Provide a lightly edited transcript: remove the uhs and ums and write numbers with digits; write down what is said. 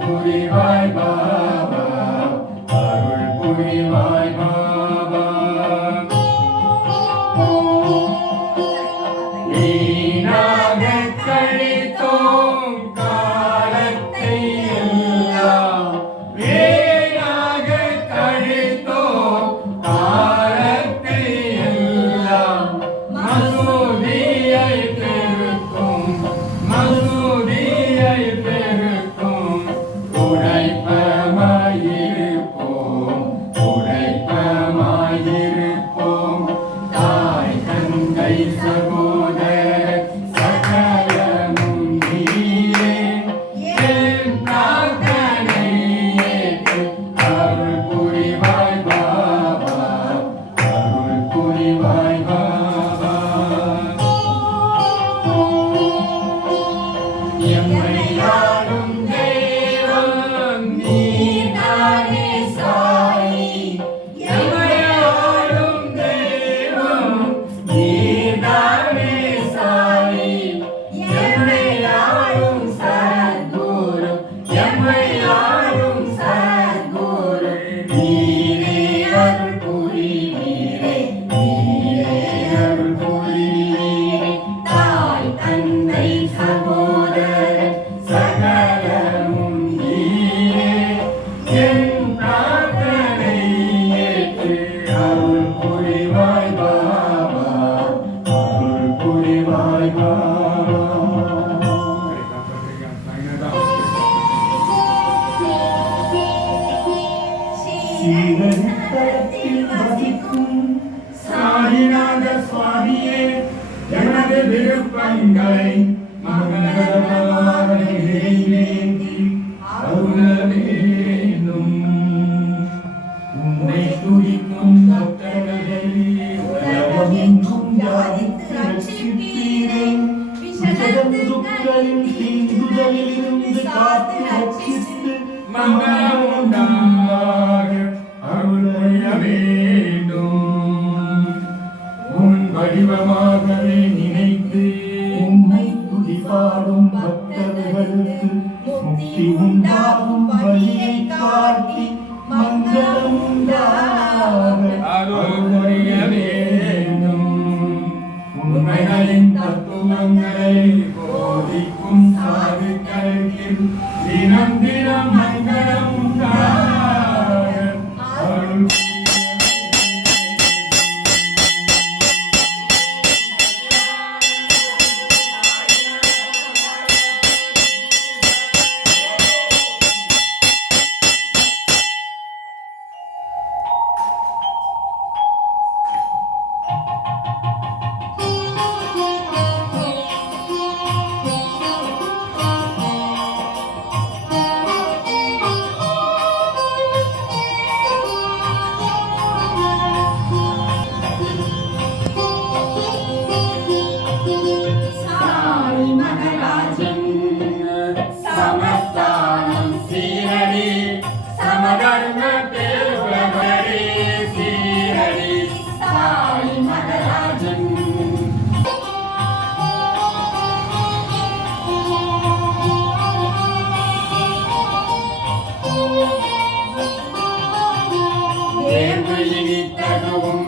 புரிவாய் பாபா அருள் புரிவாய் பாபா வீணாக கழித்தோம் காலத்தை எல்லாம் வீணாக கழித்தோம் காலத்தை எல்லாம் மசூதியை பெருக்கும் மசூதியை பெருக்கும் உழைப்பமாயிருப்போம் உழைப்பமாயிருப்போம் தாய் தந்தை சகோதரர் சகலமும் நீயே என் பிரார்த்தனை ஏற்று அருள் புரிவாய் பாபா அருள் புரிவாய் பாபா எம்மை ஆளும் தெய்வம் நீதானே சாயி எம்மை ஆளும் தெய்வம் நீதானே சாயி எம்மை ஆளும் சத்குரு எம்மை ஆளும் சத்குரு நீரே அருள் புரிவீரே நீரே அருள் புரிவீரே தாய் தந்தை சகோதரர் சகலமும் நீரே என் பிரார்த்தனை ஏற்று அருள் புரிவாய் பாபா அருள் புரிவாய் பாபா ஸ்ரீஹரித்தலத்தில் வசிக்கும் சாயிநாத சுவாமியே எனது விருப்பங்களை மங்களமாக நிறைவேற்றி அருள வேண்டும் உன்னை துதிக்கும் பக்தர்களை உலகமெங்கும் வியாதித்து ரட்சிப்பீரே விஷதுக்களின் தீங்குதலிலிருந்து காத்து ரட்சித்து மங்களம் உண்டாக அருள் புரிய வேண்டும் உன் வடிவமாகவே நினைத்து உம்மை துதிபாடும் பக்தர்களுக்கு முக்தி உண்டாகும் வழியை காட்டி மங்களம் உண்டாக அருள் புரிய வேண்டும் உண்மைகளின் தத்துவங்களை போதிக்கும் சாதுக்களுக்கு தினம் தினம் மங்களம் உண்டாக அருள் வேம்பு இனித்ததுவும்